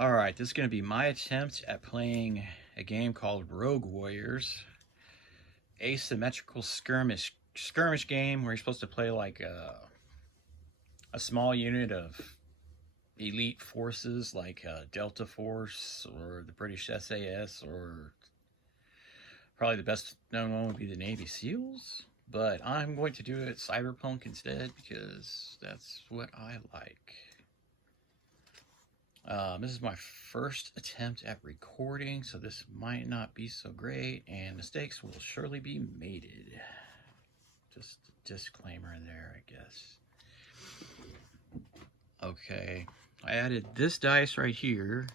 Alright, this is going to be my attempt at playing a game called Rogue Warriors. Asymmetrical skirmish game where you're supposed to play like a small unit of elite forces like Delta Force or the British SAS, or probably the best known one would be the Navy SEALs. But I'm going to do it cyberpunk instead because that's what I like. This is my first attempt at recording, so this might not be so great, and mistakes will surely be made. Just a disclaimer there, I guess. Okay, I added this dice right here,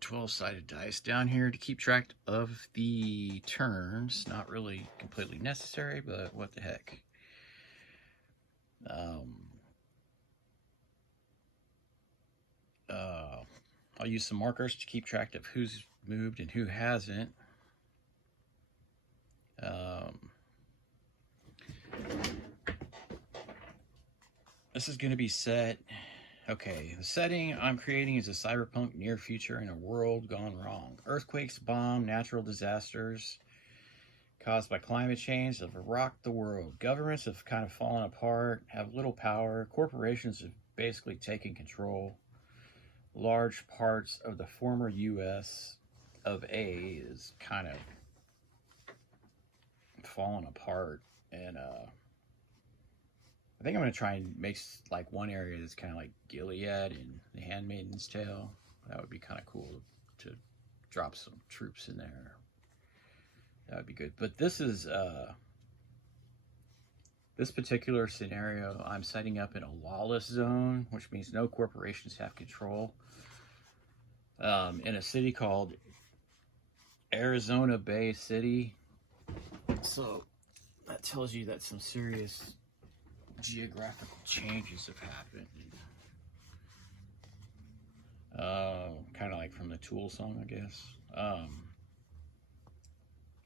12-sided dice down here to keep track of the turns. Not really completely necessary, but what the heck. I'll use some markers to keep track of who's moved and who hasn't. This is going to be set. Okay, the setting I'm creating is a cyberpunk near future in a world gone wrong. Earthquakes, bomb, natural disasters caused by climate change have rocked the world. Governments have kind of fallen apart, have little power. Corporations have basically taken control. Large parts of the former U.S. of A is kind of falling apart, and I think I'm going to try and make like one area that's kind of like Gilead and the Handmaid's Tale. That would be kind of cool to drop some troops in there. That would be good. But this is this particular scenario I'm setting up in a lawless zone, which means no corporations have control, in a city called Arizona Bay City. So that tells you that some serious geographical changes have happened. Kind of like from the Tool song, I guess.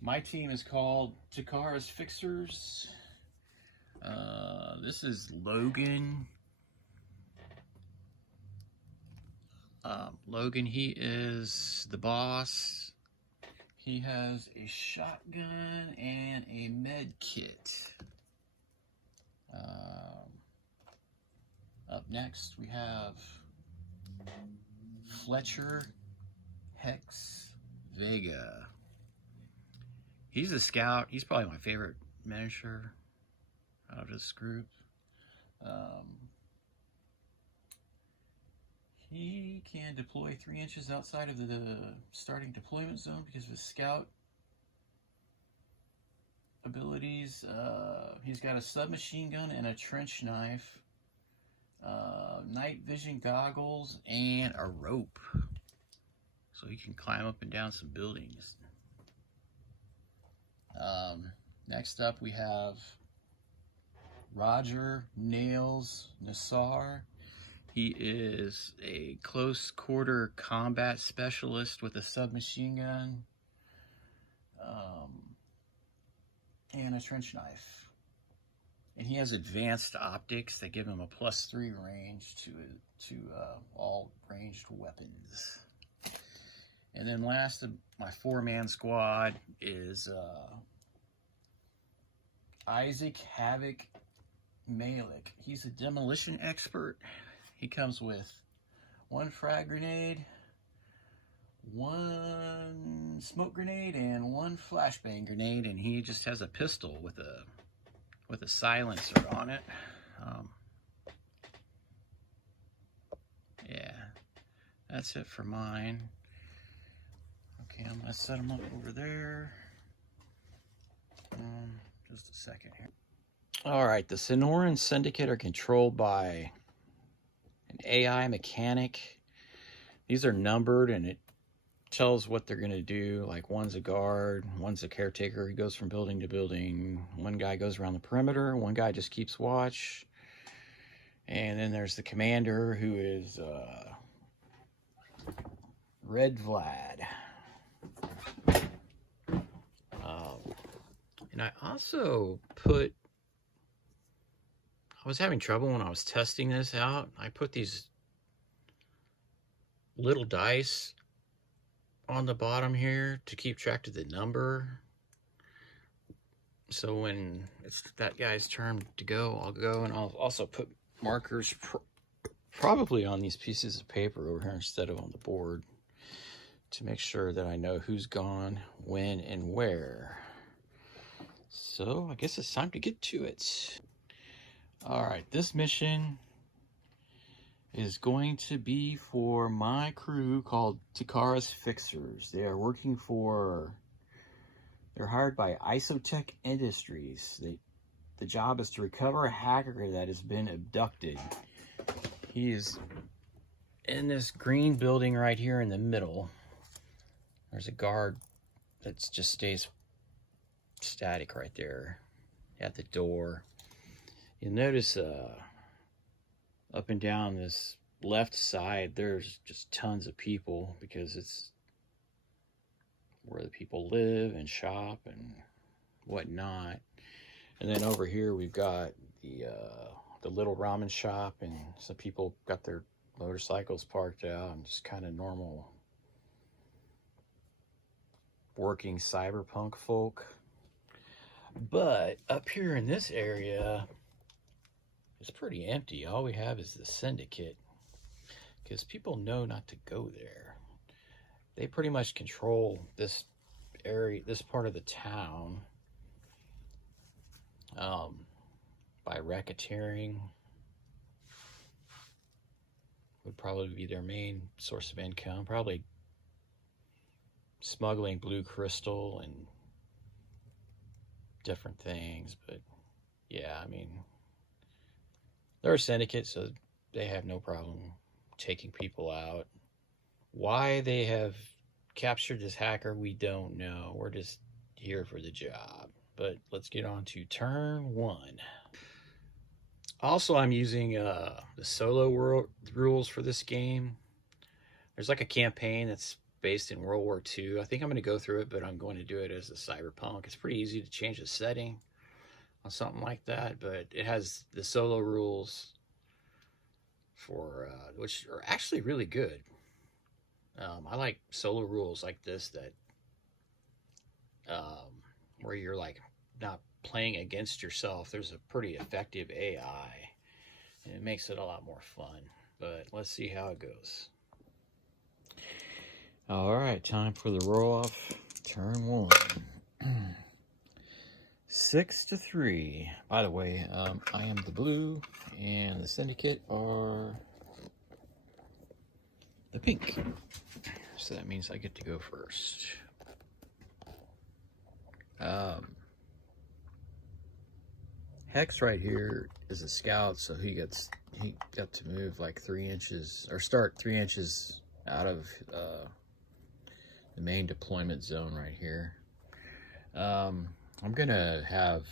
My team is called Taurus Fixers. This is Logan. Logan, he is the boss. He has a shotgun and a med kit. Up next, we have Fletcher Hex Vega. He's a scout. He's probably my favorite miniature out of this group. He can deploy 3 inches outside of the starting deployment zone because of his scout abilities. He's got a submachine gun and a trench knife, night vision goggles, and a rope, so he can climb up and down some buildings. Next up, we have Roger Nails Nassar. He is a close quarter combat specialist with a submachine gun and a trench knife. And he has advanced optics that give him a +3 range to all ranged weapons. And then last of my 4-man squad is Isaac Havoc Malik. He's a demolition expert. He comes with 1 frag grenade, 1 smoke grenade, and 1 flashbang grenade, and he just has a pistol with a silencer on it. Yeah, that's it for mine. Okay, I'm gonna set them up over there. Just a second here. All right, the Sonoran Syndicate are controlled by an AI mechanic. These are numbered, and it tells what they're going to do. Like, one's a guard, one's a caretaker. He goes from building to building. One guy goes around the perimeter. One guy just keeps watch. And then there's the commander, who is Red Vlad. And I also I was having trouble when I was testing this out. I put these little dice on the bottom here to keep track of the number. So when it's that guy's turn to go, I'll go, and I'll also put markers probably on these pieces of paper over here instead of on the board to make sure that I know who's gone, when, and where. So I guess it's time to get to it. All right, this mission is going to be for my crew called Taurus Fixers. They are working for, they're hired by Isotech Industries. The job is to recover a hacker that has been abducted. He is in this green building right here in the middle. There's a guard that just stays static right there at the door. You'll notice up and down this left side, there's just tons of people because it's where the people live and shop and whatnot. And then over here we've got the little ramen shop, and some people got their motorcycles parked out, and just kind of normal working cyberpunk folk. But up here in this area, it's pretty empty. All we have is the Syndicate, because people know not to go there. They pretty much control this area, this part of the town, by racketeering. Would probably be their main source of income. Probably smuggling blue crystal and different things. But yeah, I mean, they're a syndicate, so they have no problem taking people out. Why they have captured this hacker, we don't know. We're just here for the job. But let's get on to turn 1. Also, I'm using the solo world rules for this game. There's like a campaign that's based in World War II. I think I'm going to go through it, but I'm going to do it as a cyberpunk. It's pretty easy to change the setting on something like that, but it has the solo rules for which are actually really good. I like solo rules like this that where you're like not playing against yourself. There's a pretty effective AI, and it makes it a lot more fun. But let's see how it goes. All right, time for the roll off. Turn 1. 6-3. By the way, I am the blue, and the Syndicate are the pink. So that means I get to go first. Hex right here is a scout, so he got to move like 3 inches, or start 3 inches out of the main deployment zone right here. I'm gonna have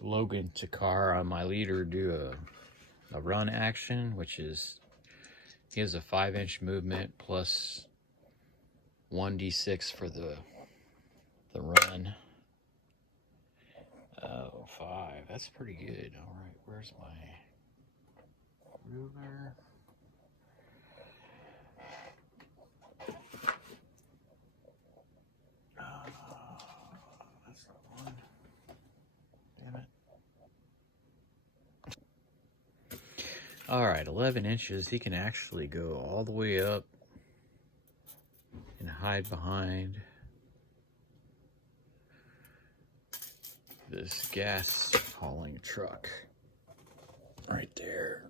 Logan Takar, my leader, do a run action, which is he has a 5-inch movement plus 1d6 for the run. Oh, 5. That's pretty good. All right, where's my ruler? That's not one. Damn it. All right, 11 inches. He can actually go all the way up and hide behind this gas hauling truck right there.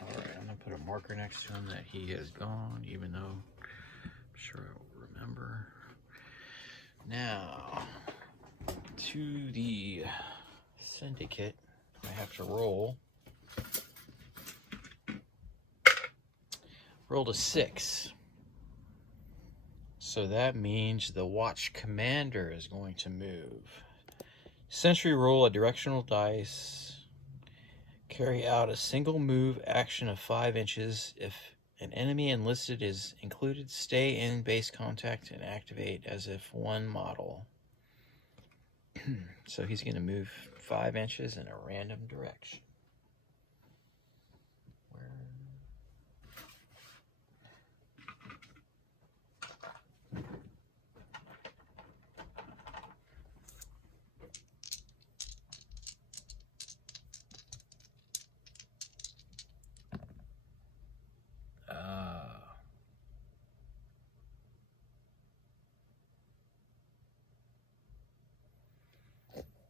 All right, I'm gonna put a marker next to him that he has gone, even though I'm sure I will remember. Now, to the Syndicate, I have to roll. Rolled a 6. So that means the watch commander is going to move. Sentry roll a directional dice. Carry out a single move action of 5 inches if An enemy enlisted is included. Stay in base contact and activate as if one model. So he's going to move 5 inches in a random direction.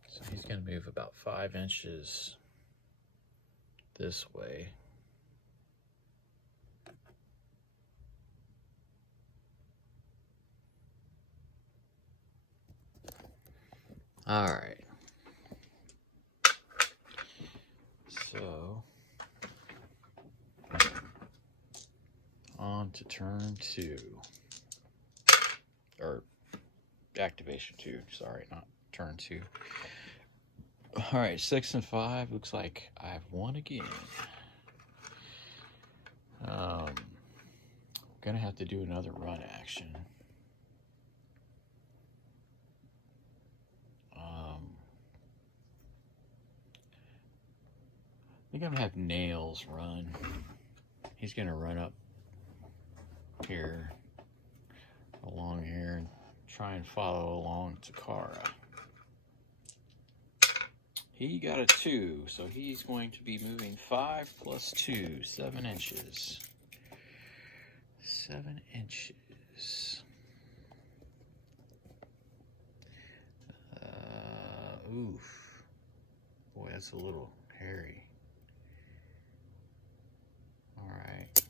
So he's going to move about 5 inches this way. All right. So on to turn 2. Or activation 2, sorry, not turn 2. All right, 6 and 5. Looks like I've won again. Gonna have to do another run action. I think I'm gonna have Nails run. He's gonna run up here, along here, and try and follow along Takara. He got a 2, so he's going to be moving 5 plus 2, 7 inches. 7 inches. Oof. Boy, that's a little hairy. Alright.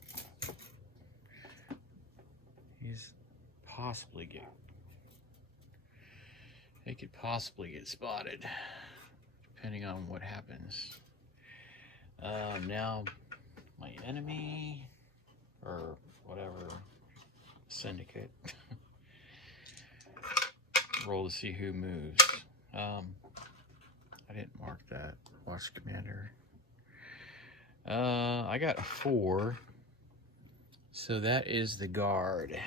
He's possibly get... They could possibly get spotted, depending on what happens. Now, my enemy, or whatever, Syndicate. Roll to see who moves. I didn't mark that. Watch Commander. I got a 4. So that is the guard.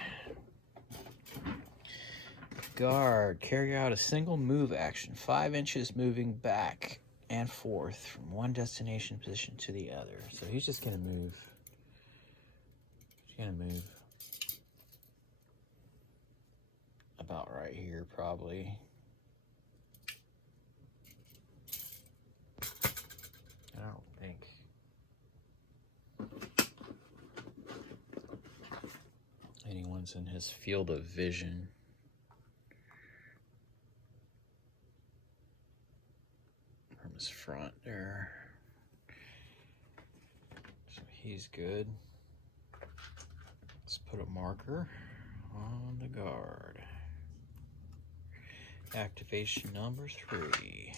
Guard, carry out a single move action, 5 inches moving back and forth from one destination position to the other. So he's just gonna move. He's gonna move about right here, probably. I don't think. Anyone's in his field of vision. From his front there. So he's good. Let's put a marker on the guard. Activation number 3.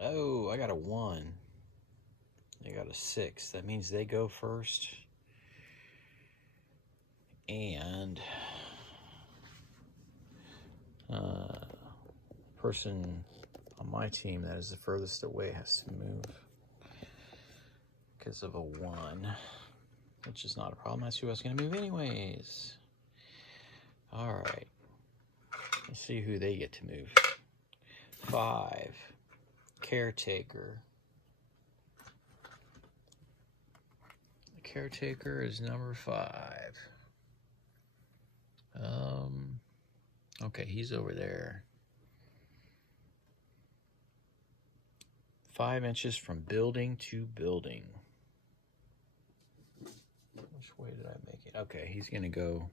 Oh, I got a 1. They got a 6. That means they go first. And person on my team that is the furthest away has to move because of a 1, which is not a problem. That's who I was going to move anyways. All right. Let's see who they get to move. 5. Caretaker. The caretaker is number 5. Okay, he's over there. 5 inches from building to building. Which way did I make it? Okay, he's gonna go.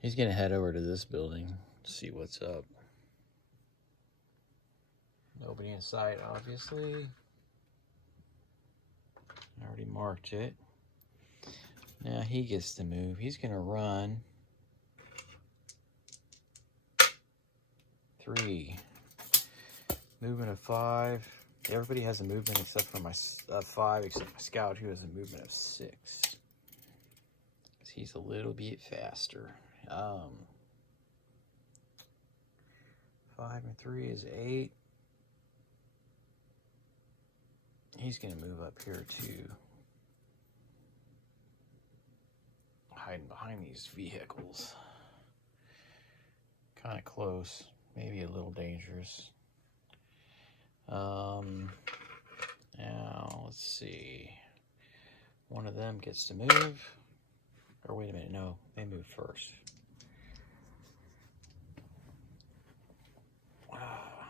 He's gonna head over to this building, see what's up. Nobody in sight, obviously. I already marked it. Now he gets to move. He's gonna run. 3. Movement of 5. Everybody has a movement except for my 5, except my scout, who has a movement of 6. He's a little bit faster. 5 and 3 is 8. He's gonna move up here too. hiding behind these vehicles. Kind of close, maybe a little dangerous. Now, let's see. One of them gets to move. Or wait a minute, no, they move first.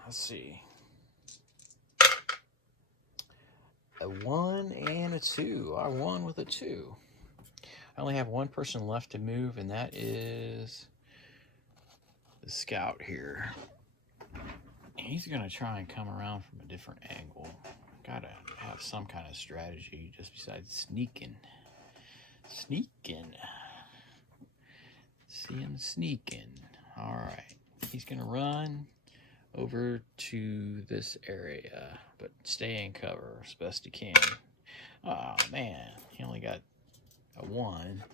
Let's see. A 1 and a 2. I won with a 2. I only have one person left to move, and that is the scout here. He's going to try and come around from a different angle. Got to have some kind of strategy just besides sneaking. Sneaking. See him sneaking. All right. He's going to run over to this area, but stay in cover as best he can. Oh, man. He only got a 1.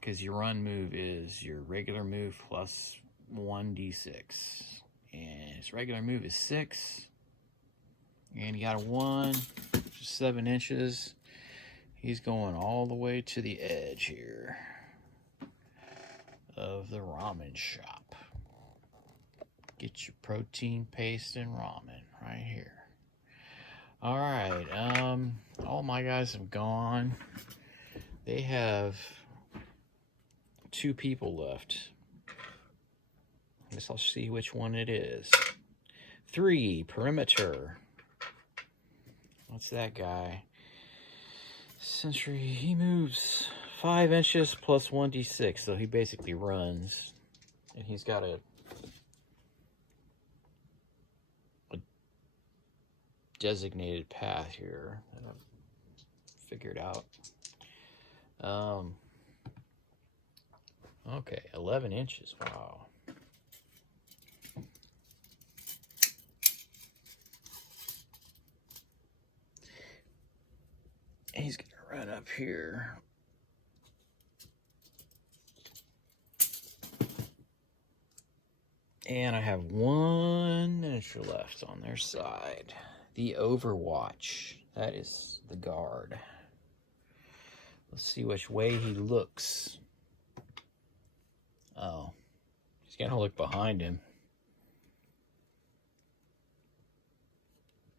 Because your run move is your regular move plus 1d6. And his regular move is 6. And he got a 1, just 7 inches. He's going all the way to the edge here of the ramen shop. Get your protein paste and ramen right here. All right, all my guys have gone. They have 2 people left. I guess I'll see which one it is. 3, perimeter. What's that guy? Sentry, he moves 5 inches plus 1d6, so he basically runs. And he's got a designated path here that I've figured out. Okay, 11 inches, wow. He's gonna run up here. And I have 1 miniature left on their side. The Overwatch. That is the guard. Let's see which way he looks. Oh, he's gonna look behind him.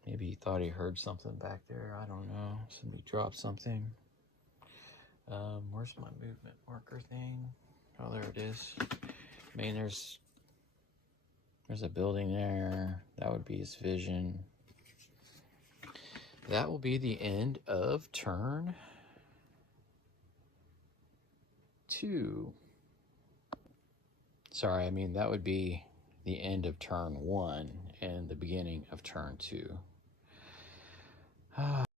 Maybe he thought he heard something back there. I don't know. Somebody dropped something. Where's my movement marker thing? Oh, there it is. I mean, there's a building there. That would be his vision. That will be the end of turn 2. Sorry, I mean, that would be the end of turn 1 and the beginning of turn 2.